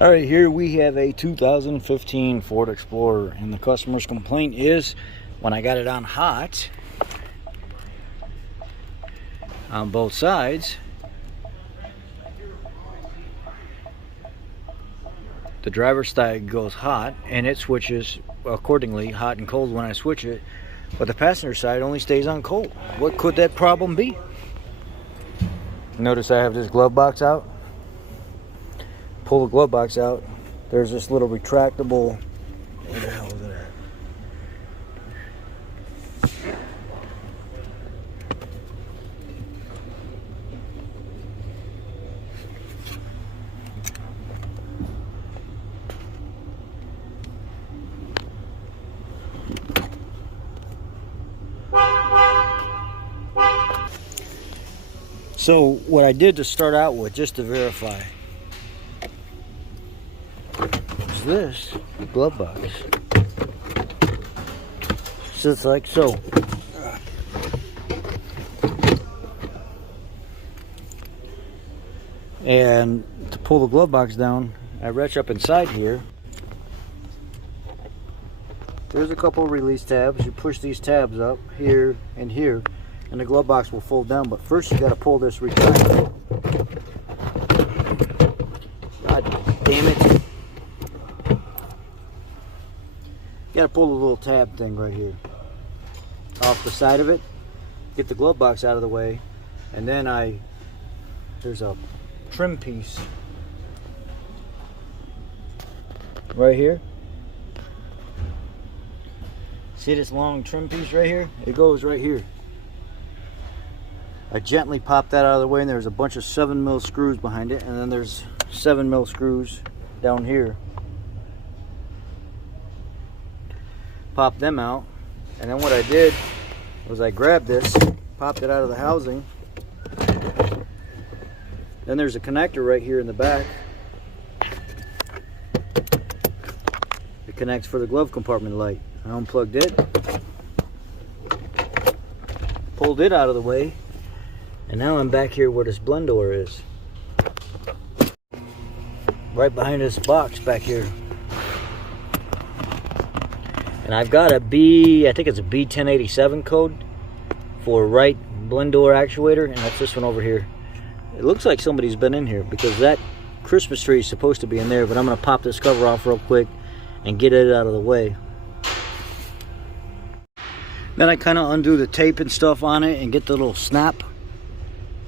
All right, here we have a 2015 Ford Explorer, and the customer's complaint is when I got it on hot on both sides, the driver's side goes hot and it switches accordingly, hot and cold when I switch it, but the passenger side only stays on cold. What could that problem be? Notice I have this glove box out. Pull the glove box out, there's this little retractable, where the hell is it at? So what I did to start out with, just to verify, is this glove box. Sits like so. And to pull the glove box down, I reach up inside here. There's a couple of release tabs. You push these tabs up here and here, and the glove box will fold down. But first you got to pull this retractable. God damn it. You got to pull the little tab thing right here off the side of it, get the glove box out of the way, and then there's a trim piece right here. See this long trim piece right here? It goes right here. I gently pop that out of the way, and there's a bunch of 7mm screws behind it, and then there's 7mm screws down here. Pop them out, and then what I did was I grabbed this, popped it out of the housing. Then there's a connector right here in the back. It connects for the glove compartment light. I unplugged it, pulled it out of the way, and now I'm back here where this blend door is. Right behind this box back here. And I've got a I think it's a B1087 code for right blend door actuator, and that's this one over here. It looks like somebody's been in here because that Christmas tree is supposed to be in there, but I'm going to pop this cover off real quick and get it out of the way. Then I kind of undo the tape and stuff on it and get the little snap.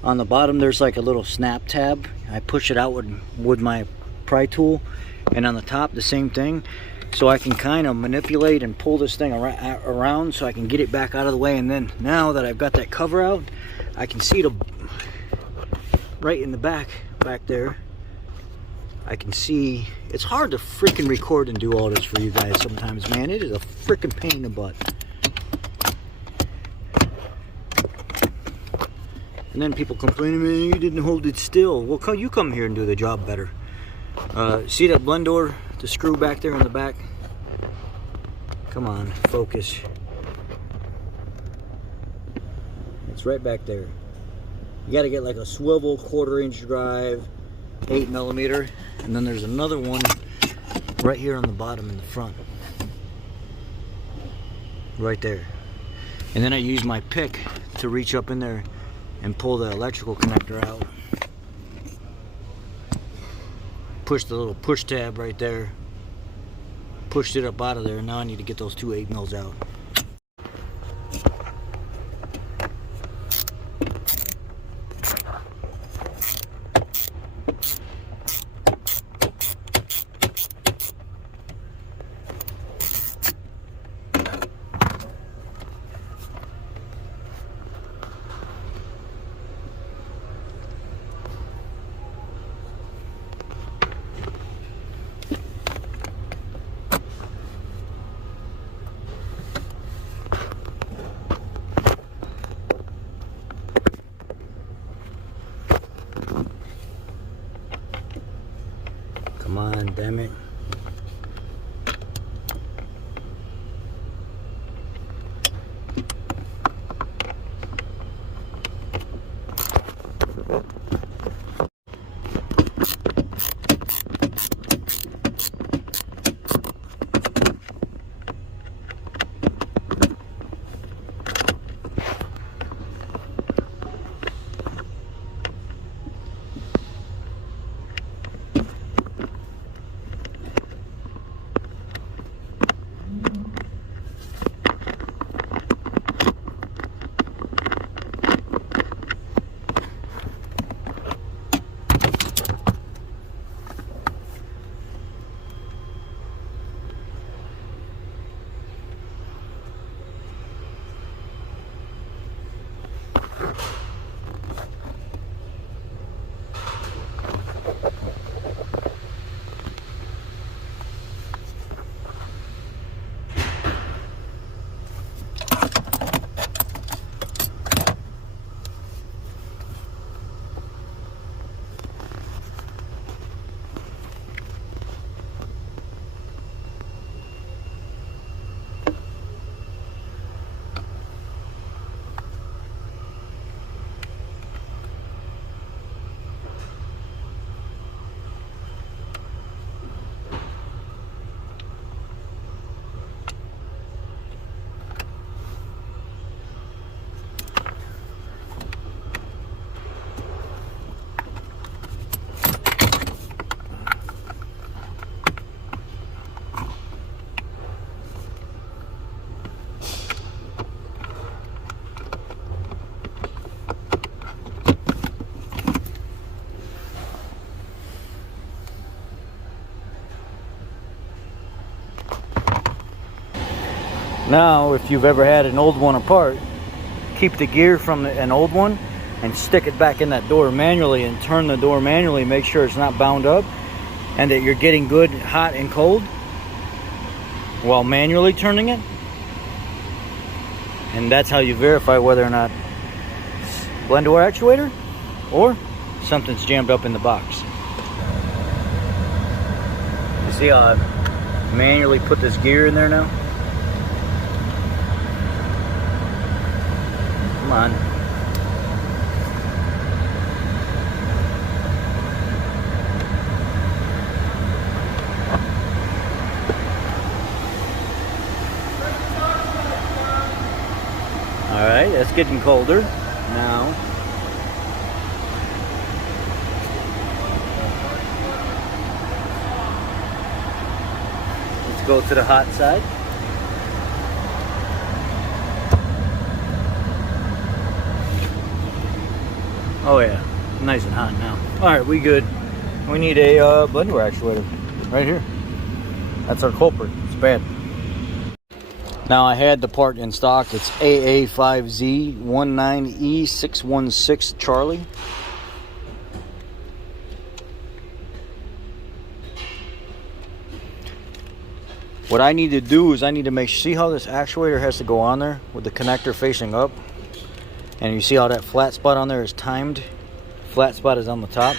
On the bottom there's like a little snap tab. I push it out with my pry tool, and on the top the same thing. So I can kind of manipulate and pull this thing around so I can get it back out of the way. And then now that I've got that cover out, I can see right in the back there. I can see, it's hard to freaking record and do all this for you guys sometimes, man. It is a freaking pain in the butt. And then people complaining, man, you didn't hold it still. Well, you come here and do the job better. See that blend door, the screw back there in the back? Come on, focus. It's right back there. You got to get like a swivel 1/4-inch drive, 8mm, and then there's another one right here on the bottom in the front. Right there. And then I use my pick to reach up in there and pull the electrical connector out. Push the little push tab right there. Pushed it up out of there. Now I need to get those 2 8mm out. Come on, damn it. Now, if you've ever had an old one apart, keep the gear from an old one and stick it back in that door manually and turn the door manually. Make sure it's not bound up and that you're getting good hot and cold while manually turning it. And that's how you verify whether or not it's blend door actuator or something's jammed up in the box. You see how I've manually put this gear in there now? Come on. Alright, that's getting colder now. Let's go to the hot side. Oh yeah, nice and hot now. Alright, we good. We need a blend door actuator right here. That's our culprit. It's bad. Now I had the part in stock. It's AA5Z19E616 Charlie. What I need to do is I need to see how this actuator has to go on there with the connector facing up. And you see how that flat spot on there is timed. Flat spot is on the top.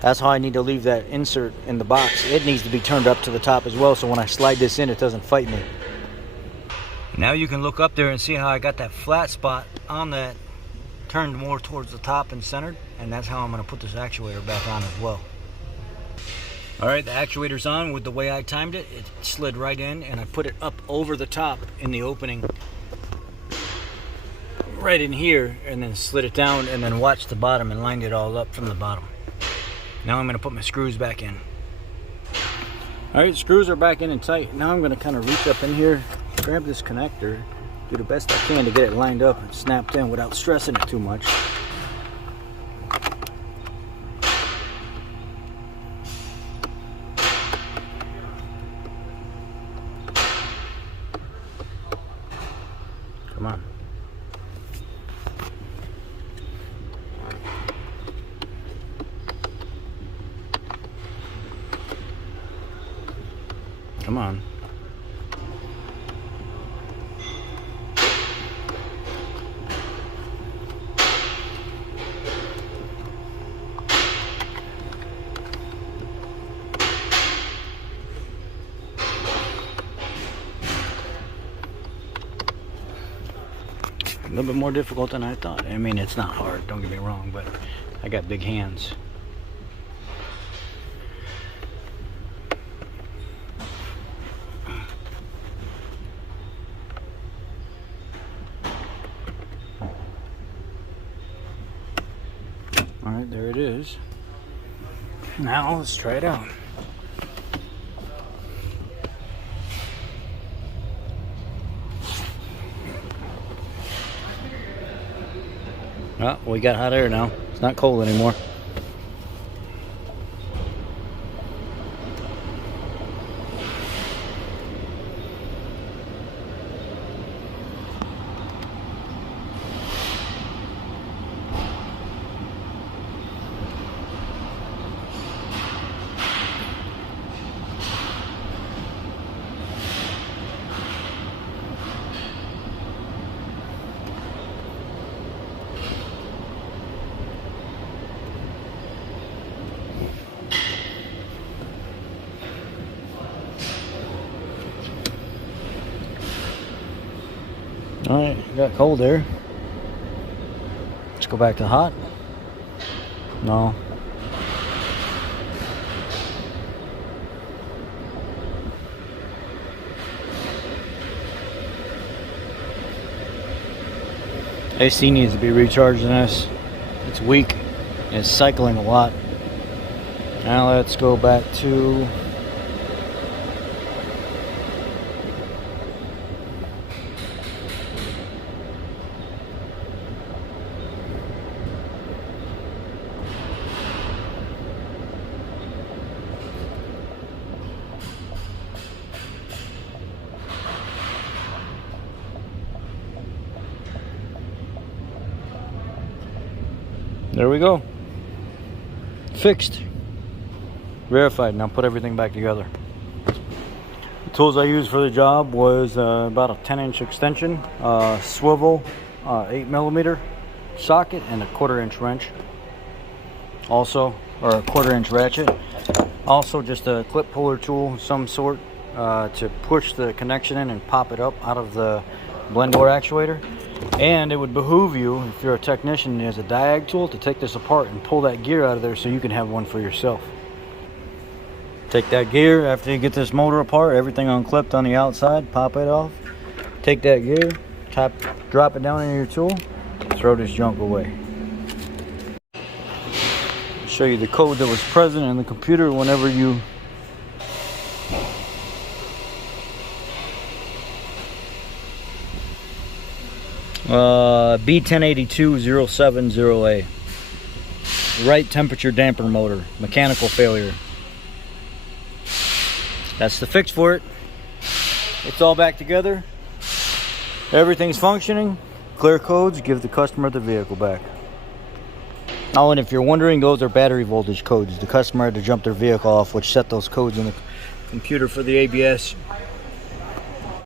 That's how I need to leave that insert in the box. It needs to be turned up to the top as well, so when I slide this in, it doesn't fight me. Now you can look up there and see how I got that flat spot on that turned more towards the top and centered, and that's how I'm going to put this actuator back on as well. Alright, the actuator's on with the way I timed it. It slid right in, and I put it up over the top in the opening right in here, and then slid it down, and then watched the bottom and lined it all up from the bottom. Now I'm going to put my screws back in. Alright, screws are back in and tight. Now I'm going to kind of reach up in here, grab this connector, do the best I can to get it lined up and snapped in without stressing it too much. Come on. Come on. A little bit more difficult than I thought. I mean, it's not hard, don't get me wrong, but I got big hands. Alright, there it is. Now let's try it out. Oh, we got hot air now. It's not cold anymore. Alright, got cold air. Let's go back to hot. No. AC needs to be recharged in this. It's weak. It's cycling a lot. Now let's go back to There we go. Fixed. Verified. Now put everything back together. The tools I used for the job was about a 10-inch extension, swivel, 8mm socket, and a 1/4-inch wrench. Also, or a 1/4-inch ratchet. Also just a clip puller tool of some sort to push the connection in and pop it up out of the blend door actuator. And it would behoove you, if you're a technician, as a diag tool, to take this apart and pull that gear out of there so you can have one for yourself. Take that gear after you get this motor apart, everything unclipped on the outside, pop it off. Take that gear, drop it down in your tool, throw this junk away. Show you the code that was present in the computer whenever you B1082-070A. Right temperature damper motor, mechanical failure. That's the fix for it. It's all back together. Everything's functioning. Clear codes, give the customer the vehicle back. Oh, and if you're wondering, those are battery voltage codes. The customer had to jump their vehicle off, which set those codes in the computer for the ABS.